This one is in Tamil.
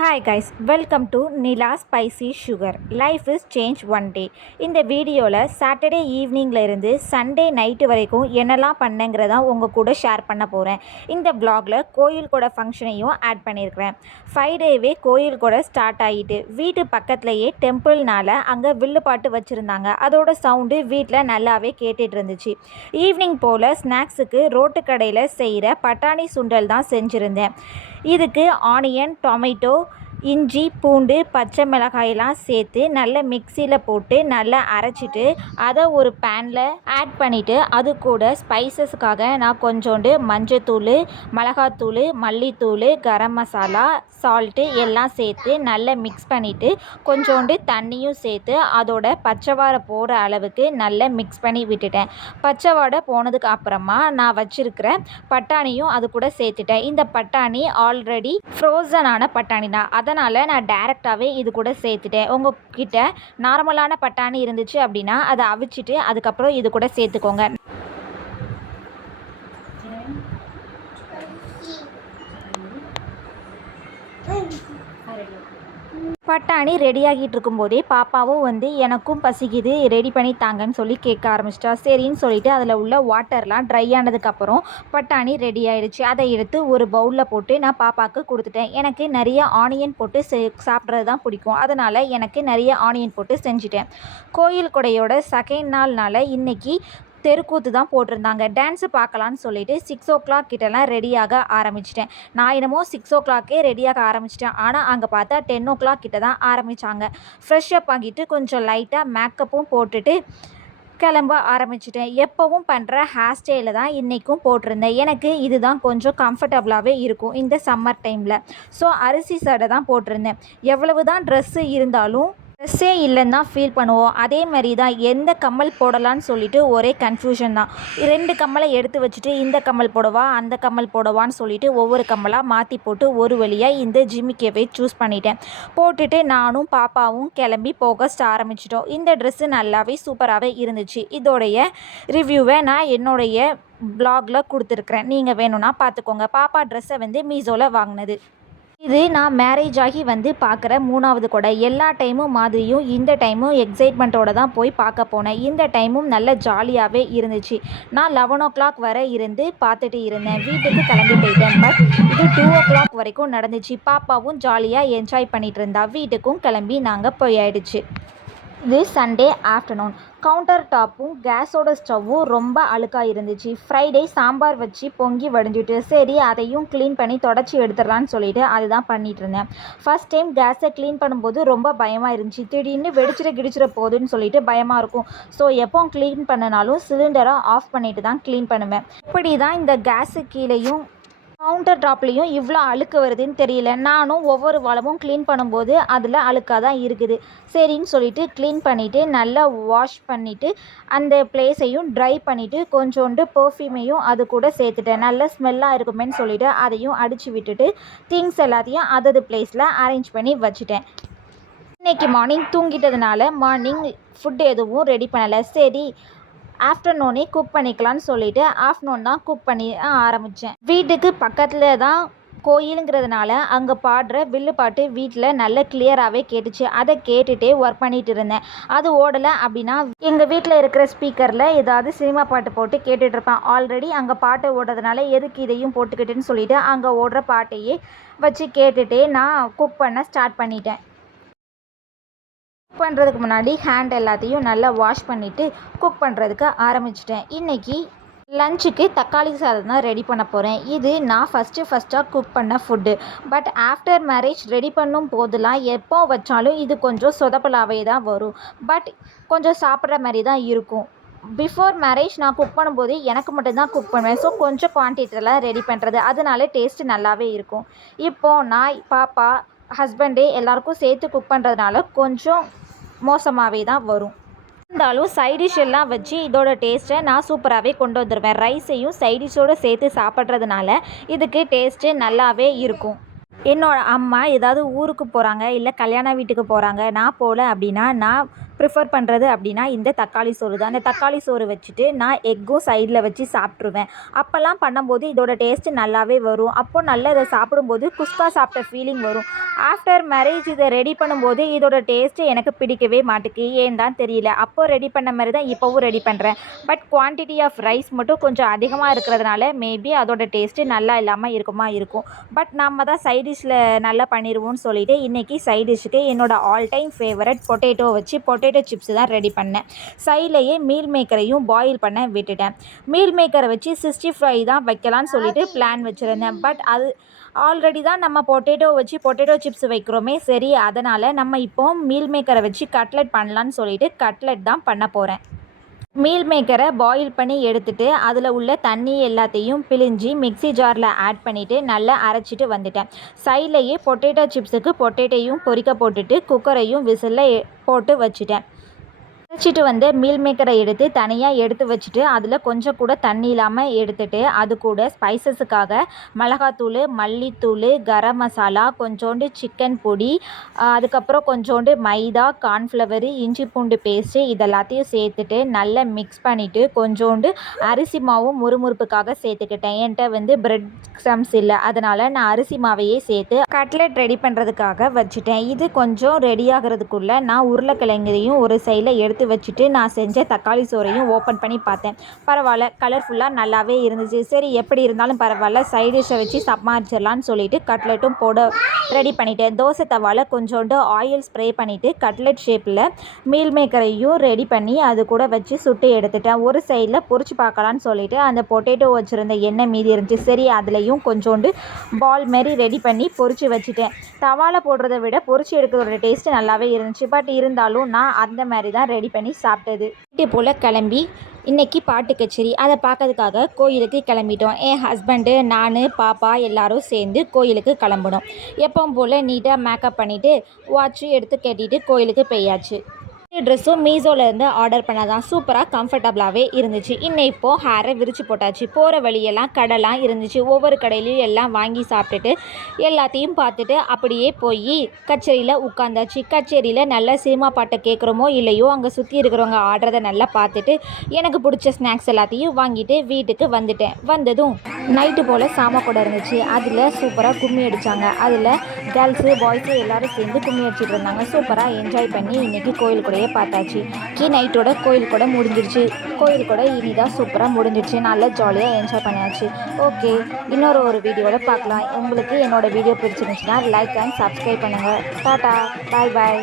Hi guys, welcome to Nila spicy sugar. Life is change one day. இந்த வீடியோவில் சாட்டர்டே ஈவினிங்கில் இருந்து சண்டே நைட்டு வரைக்கும் என்னெல்லாம் பண்ணேங்கிறதா உங்கள் கூட ஷேர் பண்ண போகிறேன். இந்த வ்ளாகில் கோயில் கூட ஃபங்க்ஷனையும் ஆட் பண்ணியிருக்கிறேன். ஃப்ரைடேவே கோயில் கூட ஸ்டார்ட் ஆகிட்டு வீட்டு பக்கத்துலேயே டெம்பிள்னால் அங்கே வில்லுப்பாட்டு வச்சுருந்தாங்க. அதோட சவுண்டு வீட்டில் நல்லாவே கேட்டுட்டு இருந்துச்சு. ஈவினிங் போல் ஸ்நாக்ஸுக்கு ரோட்டு கடையில் செய்கிற பட்டாணி சுண்டல் தான் செஞ்சுருந்தேன். இதுக்கு ஆனியன், டொமேட்டோ, இஞ்சி, பூண்டு, பச்சை மிளகாயெல்லாம் சேர்த்து நல்லா மிக்சியில் போட்டு நல்லா அரைச்சிட்டு அதை ஒரு பேனில் ஆட் பண்ணிவிட்டு அது கூட ஸ்பைசஸ்க்காக நான் கொஞ்சோண்டு மஞ்சத்தூள், மிளகாத்தூள், மல்லித்தூள், கரம் மசாலா, சால்ட்டு எல்லாம் சேர்த்து நல்லா மிக்ஸ் பண்ணிவிட்டு கொஞ்சோண்டு தண்ணியும் சேர்த்து அதோட பச்சை வாடை போகிற அளவுக்கு நல்லா மிக்ஸ் பண்ணி விட்டுட்டேன். பச்சை வாடை போனதுக்கு அப்புறமா நான் வச்சுருக்கிற பட்டாணியும் அது கூட சேர்த்துட்டேன். இந்த பட்டாணி ஆல்ரெடி ஃப்ரோசனான பட்டாணி தான், அதனால் நான் டைரெக்டாகவே இது கூட சேர்த்துட்டேன். உங்கள்கிட்ட நார்மலான பட்டாணி இருந்துச்சு அப்படின்னா அதை அவிச்சிட்டு அதுக்கப்புறம் இது கூட சேர்த்துக்கோங்க. பட்டாணி ரெடியாகிட்டு இருக்கும்போதே பாப்பாவும் எனக்கும் பசிக்குது, ரெடி பண்ணி தாங்கன்னு சொல்லி கேட்க ஆரம்பிச்சிட்டா. சரின்னு சொல்லிட்டு அதில் உள்ள வாட்டர்லாம் ட்ரை ஆனதுக்கப்புறம் பட்டாணி ரெடி ஆகிடுச்சு. அதை எடுத்து ஒரு பவுலில் போட்டு நான் பாப்பாவுக்கு கொடுத்துட்டேன். எனக்கு நிறைய ஆனியன் போட்டு சாப்பிட்றது தான் பிடிக்கும், அதனால் எனக்கு நிறைய ஆனியன் போட்டு செஞ்சுட்டேன். கோயில் கொடையோட செகண்ட் நாள்னால இன்றைக்கி தெருக்கூத்து தான் போட்டிருந்தாங்க. டான்ஸு பார்க்கலான்னு சொல்லிட்டு 6 கிட்டலாம் ரெடியாக ஆரம்பிச்சிட்டேன். நான் என்னமோ 6 ரெடியாக ஆரம்பிச்சிட்டேன். ஆனால் அங்கே பார்த்தா 10 கிட்ட தான் ஆரம்பித்தாங்க. ஃப்ரெஷ்அப் ஆகிட்டு கொஞ்சம் லைட்டாக மேக்கப்பும் போட்டுட்டு கிளம்ப ஆரம்பிச்சிட்டேன். எப்போவும் பண்ணுற ஹேர் ஸ்டைலில் தான் இன்றைக்கும் போட்டிருந்தேன். எனக்கு இதுதான் கொஞ்சம் கம்ஃபர்டபுளாகவே இருக்கும் இந்த சம்மர் டைமில். ஸோ அரிசி சடை தான் போட்டிருந்தேன். எவ்வளவு தான் ட்ரெஸ்ஸு இருந்தாலும் ட்ரெஸ்ஸே இல்லைன்னு தான் ஃபீல் பண்ணுவோம். அதே மாதிரி தான் எந்த கம்மல் போடலான்னு சொல்லிட்டு ஒரே கன்ஃபியூஷன் தான். 2 கம்மலை எடுத்து வச்சுட்டு இந்த கம்மல் போடவா அந்த கம்மல் போடவான்னு சொல்லிட்டு ஒவ்வொரு கம்மலாக மாற்றி போட்டு ஒரு வழியாக இந்த ஜிமிக்கேவை சூஸ் பண்ணிட்டேன். போட்டுட்டு நானும் பாப்பாவும் கிளம்பி போக ஆரம்பிச்சிட்டோம். இந்த ட்ரெஸ்ஸு நல்லாவே சூப்பராகவே இருந்துச்சு. இதோடைய ரிவ்யூவை நான் என்னுடைய ப்ளாகில் கொடுத்துருக்குறேன், நீங்கள் வேணும்னா பார்த்துக்கோங்க. பாப்பா ட்ரெஸ்ஸை மீஷோவில் வாங்கினது. இது நான் மேரேஜ் ஆகி பார்க்குற 3வது கொடை. எல்லா டைமும் மாதிரியும் இந்த டைமும் எக்ஸைட்மெண்ட்டோடு தான் போய் பார்க்க போனேன். இந்த டைமும் நல்ல ஜாலியாகவே இருந்துச்சு. நான் 11 வரை இருந்து பார்த்துட்டு இருந்தேன். வீட்டுக்கு கிளம்பி போயிட்டேன். பட் இது 2 வரைக்கும் நடந்துச்சு. பாப்பாவும் ஜாலியாக என்ஜாய் பண்ணிகிட்டு இருந்தா. வீட்டுக்கும் கிளம்பி நாங்கள் போயாயிடுச்சு. இது சண்டே ஆஃப்டர்நூன். கவுண்டர் டாப்பும் கேஸோட ஸ்டவ்வும் ரொம்ப அழுக்காக இருந்துச்சு. ஃப்ரைடே சாம்பார் வச்சு பொங்கி வடிஞ்சிட்டு சரி அதையும் க்ளீன் பண்ணி தொடச்சி எடுத்துடலான்னு சொல்லிட்டு அதுதான் பண்ணிகிட்டு இருந்தேன். ஃபஸ்ட் டைம் கேஸை க்ளீன் பண்ணும்போது ரொம்ப பயமாக இருந்துச்சு. திடீர்னு கிடிச்சிட போகுதுன்னு சொல்லிட்டு பயமாக இருக்கும். ஸோ எப்போ க்ளீன் பண்ணினாலும் சிலிண்டரை ஆஃப் பண்ணிட்டு தான் க்ளீன் பண்ணுவேன். இப்படி தான் இந்த கேஸு கீழேயும் கவுண்டர் டாப்லேயும் இவ்வளோ அழுக்கு வருதுன்னு தெரியல. நானும் ஒவ்வொரு வாரமும் க்ளீன் பண்ணும்போது அதில் அழுக்காக தான் இருக்குது. சரின்னு சொல்லிட்டு க்ளீன் பண்ணிவிட்டு நல்லா வாஷ் பண்ணிவிட்டு அந்த பிளேஸையும் ட்ரை பண்ணிவிட்டு கொஞ்சோண்டு பர்ஃப்யூமையும் அது கூட சேர்த்துட்டேன். நல்ல ஸ்மெல்லாக இருக்குமேன்னு சொல்லிவிட்டு அதையும் அடித்து விட்டுட்டு திங்ஸ் எல்லாத்தையும் அதது பிளேஸில் அரேஞ்ச் பண்ணி வச்சுட்டேன். இன்றைக்கி மார்னிங் தூங்கிட்டதுனால மார்னிங் ஃபுட் எதுவும் ரெடி பண்ணலை. சரி ஆஃப்டர்நூனே குக் பண்ணிக்கலான்னு சொல்லிவிட்டு ஆஃப்டர்நூன் தான் குக் பண்ணி ஆரம்பித்தேன். வீட்டுக்கு பக்கத்தில் தான் கோயிலுங்கிறதுனால அங்கே பாடுற வில்லுப்பாட்டு வீட்டில் நல்ல கிளியராகவே கேட்டுச்சு. அதை கேட்டுகிட்டே ஒர்க் பண்ணிகிட்டு இருந்தேன். அது ஓடலை அப்படின்னா எங்கள் வீட்டில் இருக்கிற ஸ்பீக்கரில் ஏதாவது சினிமா பாட்டு போட்டு கேட்டுட்ருப்பேன். ஆல்ரெடி அங்கே பாட்டு ஓடுறதுனால எதுக்கு இதையும் போட்டுக்கிட்டுன்னு சொல்லிவிட்டு அங்கே ஓடுற பாட்டையே வச்சு கேட்டுகிட்டே நான் குக் பண்ண ஸ்டார்ட் பண்ணிட்டேன். குக் பண்ணுறதுக்கு முன்னாடி ஹேண்ட் எல்லாத்தையும் நல்லா வாஷ் பண்ணிவிட்டு குக் பண்ணுறதுக்கு ஆரம்பிச்சிட்டேன். இன்றைக்கி லஞ்சுக்கு தக்காளி சாதம் தான் ரெடி பண்ண போகிறேன். இது நான் ஃபஸ்ட்டாக குக் பண்ண food. But after marriage ready பண்ணும் போதெல்லாம் எப்போ வச்சாலும் இது கொஞ்சம் சொதப்பலாகவே தான் வரும். பட் கொஞ்சம் சாப்பிட்ற மாதிரி தான் இருக்கும். பிஃபோர் மேரேஜ் நான் குக் பண்ணும்போது எனக்கு மட்டும்தான் குக் பண்ணுவேன். ஸோ கொஞ்சம் குவான்டிட்டிலாம் ரெடி பண்ணுறது, அதனால டேஸ்ட்டு நல்லாவே இருக்கும். இப்போது நான் பாப்பா ஹஸ்பண்டு எல்லாருக்கும் சேர்த்து குக் பண்ணுறதுனால கொஞ்சம் மோசமாகவே தான் வரும். இருந்தாலும் சைடிஷ் எல்லாம் வச்சு இதோட டேஸ்ட்டை நான் சூப்பராகவே கொண்டு வந்துடுவேன். ரைஸையும் சைடிஷோடு சேர்த்து சாப்பிட்றதுனால இதுக்கு டேஸ்ட்டு நல்லாவே இருக்கும். என்னோட அம்மா ஏதாவது ஊருக்கு போகிறாங்க இல்லை கல்யாண வீட்டுக்கு போகிறாங்க, நான் போகல அப்படின்னா நான் ப்ரிஃபர் பண்ணுறது அப்படின்னா இந்த தக்காளி சோறு தான். அந்த தக்காளி சோறு வச்சுட்டு நான் எக்கும் சைடில் வச்சு சாப்பிட்ருவேன். அப்போல்லாம் பண்ணும்போது இதோட டேஸ்ட்டு நல்லாவே வரும். அப்போது நல்லா இதை சாப்பிடும்போது குஸ்கா சாப்பிட்ட ஃபீலிங் வரும். ஆஃப்டர் மேரேஜ் இதை ரெடி பண்ணும்போது இதோட டேஸ்ட்டு எனக்கு பிடிக்கவே மாட்டுக்கு, ஏன் தான் தெரியல. அப்போது ரெடி பண்ண மாதிரி தான் இப்போவும் ரெடி பண்ணுறேன். பட் குவான்டிட்டி ஆஃப் ரைஸ் மட்டும் கொஞ்சம் அதிகமாக இருக்கிறதுனால மேபி அதோட டேஸ்ட்டு நல்லா இல்லாமல் இருக்கும். பட் நம்ம தான் சைட் டிஷ்ஷில் நல்லா பண்ணிடுவோம்னு சொல்லிவிட்டு இன்றைக்கி சைட் டிஷ்ஷுக்கு என்னோடய ஆல் டைம் ஃபேவரட் பொட்டேட்டோ வச்சு பொட்டேட்டோ சிப்ஸ் தான் ரெடி பண்ணேன். சைட்லேயே மீல் மேக்கரையும் பாயில் பண்ண விட்டுட்டேன். மீல் மேக்கரை வச்சு 65 தான் வைக்கலான்னு சொல்லிட்டு பிளான் வச்சுருந்தேன். பட் அது ஆல்ரெடி தான் நம்ம பொட்டேட்டோ வச்சு பொட்டேட்டோ சிப்ஸ் வைக்கிறோமே, சரி அதனால் நம்ம இப்போ மீல் மேக்கரை வச்சு கட்லெட் பண்ணலான்னு சொல்லிட்டு கட்லெட் தான் பண்ண போகிறேன். மீல் மேக்கரை பாயில் பண்ணி எடுத்துட்டு அதில் உள்ள தண்ணி எல்லாத்தையும் பிழிஞ்சி மிக்ஸி ஜாரில் ஆட் பண்ணிவிட்டு நல்லா அரைச்சிட்டு வந்துட்டேன். சைட்லேயே பொட்டேட்டோ சிப்ஸுக்கு பொட்டேட்டோயும் பொரிக்க போட்டுட்டு குக்கரையும் விசிலில் போட்டு வச்சுட்டேன். அரைச்சிட்டு வந்து மீல் மேக்கரை எடுத்து தனியாக எடுத்து வச்சுட்டு அதில் கொஞ்சம் கூட தண்ணி இல்லாமல் எடுத்துட்டு அது கூட ஸ்பைசஸுக்காக மிளகாத்தூள், மல்லித்தூள், கரம் மசாலா, கொஞ்சோண்டு சிக்கன் பொடி, அதுக்கப்புறம் கொஞ்சோண்டு மைதா, கார்ன்ஃப்ளவரு, இஞ்சி பூண்டு பேஸ்ட்டு இதெல்லாத்தையும் சேர்த்துட்டு நல்லா மிக்ஸ் பண்ணிவிட்டு கொஞ்சோண்டு அரிசி மாவும் முறுமுறுப்புக்காக சேர்த்துக்கிட்டேன். என்கிட்ட வந்து பிரெட் க்ரம்ஸ் இல்லை, அதனால் நான் அரிசி மாவையே சேர்த்து கட்லெட் ரெடி பண்ணுறதுக்காக வச்சுட்டேன். இது கொஞ்சம் ரெடி ஆகிறதுக்குள்ளே நான் உருளைக்கிழங்கையும் ஒரு சைடில் எடுத்து வச்சுட்டு நான் செஞ்ச தக்காளி சோறையும் ஓப்பன் பண்ணி பார்த்தேன். பரவாயில்ல, கலர்ஃபுல்லாக நல்லாவே இருந்துச்சு. சரி எப்படி இருந்தாலும் பரவாயில்ல, சைட் டிஷ்ஷை வச்சு சமாளிச்சிடலான்னு சொல்லிட்டு கட்லெட்டும் போட ரெடி பண்ணிட்டேன். தோசை தவாவில் கொஞ்சோண்டு ஆயில் ஸ்ப்ரே பண்ணிவிட்டு கட்லெட் ஷேப்பில் மீல் மேக்கரையும் ரெடி பண்ணி அது கூட வச்சு சுட்டு எடுத்துட்டேன். ஒரு சைடில் பொரிச்சு பார்க்கலான்னு சொல்லிட்டு அந்த பொட்டேட்டோ வச்சுருந்த எண்ணெய் மீதி இருந்துச்சு. சரி அதுலேயும் கொஞ்சோண்டு பால் மாரி ரெடி பண்ணி பொரிச்சு வச்சுட்டேன். தவாவில் போடுறத விட பொரிச்சு எடுக்கிறதோட டேஸ்ட்டு நல்லாவே இருந்துச்சு. பட் இருந்தாலும் நான் அந்த மாதிரி தான் ரெடி பண்ணி சாப்பிட்டது. இது போல் கிளம்பி இன்றைக்கி பாட்டு கச்சேரி அதை பார்க்கறதுக்காக கோயிலுக்கு கிளம்பிட்டோம். என் ஹஸ்பண்டு, நான், பாப்பா எல்லோரும் சேர்ந்து கோயிலுக்கு கிளம்பணும். எப்பவும் போல் நீட்டாக மேக்கப் பண்ணிவிட்டு வாட்சு எடுத்து கட்டிட்டு கோயிலுக்கு போயாச்சு. ட்ரெஸ்ஸும் மீஷோலேருந்து ஆர்டர் பண்ணதான் சூப்பராக கம்ஃபர்டபுளாகவே இருந்துச்சு. இன்னும் இப்போது ஹேரை விரித்து போட்டாச்சு. போகிற வழியெல்லாம் கடைலாம் இருந்துச்சு. ஒவ்வொரு கடையிலையும் எல்லாம் வாங்கி சாப்பிட்டுட்டு எல்லாத்தையும் பார்த்துட்டு அப்படியே போய் கச்சேரியில் உட்காந்தாச்சு. கச்சேரியில் நல்ல சினிமா பாட்டை கேட்குறோமோ இல்லையோ அங்கே சுற்றி இருக்கிறவங்க ஆடுறதை நல்லா பார்த்துட்டு எனக்கு பிடிச்ச ஸ்நாக்ஸ் எல்லாத்தையும் வாங்கிட்டு வீட்டுக்கு வந்துட்டேன். வந்ததும் நைட்டு போல் சாம கூட இருந்துச்சு. அதில் சூப்பராக கும்மி அடித்தாங்க. அதில் கேர்ள்ஸு பாய்ஸு எல்லோரும் சேர்ந்து கும்மி அடிச்சிட்டு இருந்தாங்க. சூப்பராக என்ஜாய் பண்ணி இன்றைக்கி கோயில் கூடயே பார்த்தாச்சு. நைட்டோட கோயில் கூட முடிஞ்சிருச்சு. கோயில் கூட இனிதான் சூப்பராக முடிஞ்சிருச்சு. நல்லா ஜாலியாக என்ஜாய் பண்ணியாச்சு. ஓகே, இன்னொரு வீடியோவில் பார்க்கலாம். உங்களுக்கு என்னோடய வீடியோ பிடிச்சிருந்துச்சுன்னா லைக் அண்ட் சப்ஸ்கிரைப் பண்ணுங்கள். டாட்டா, பாய் பாய்.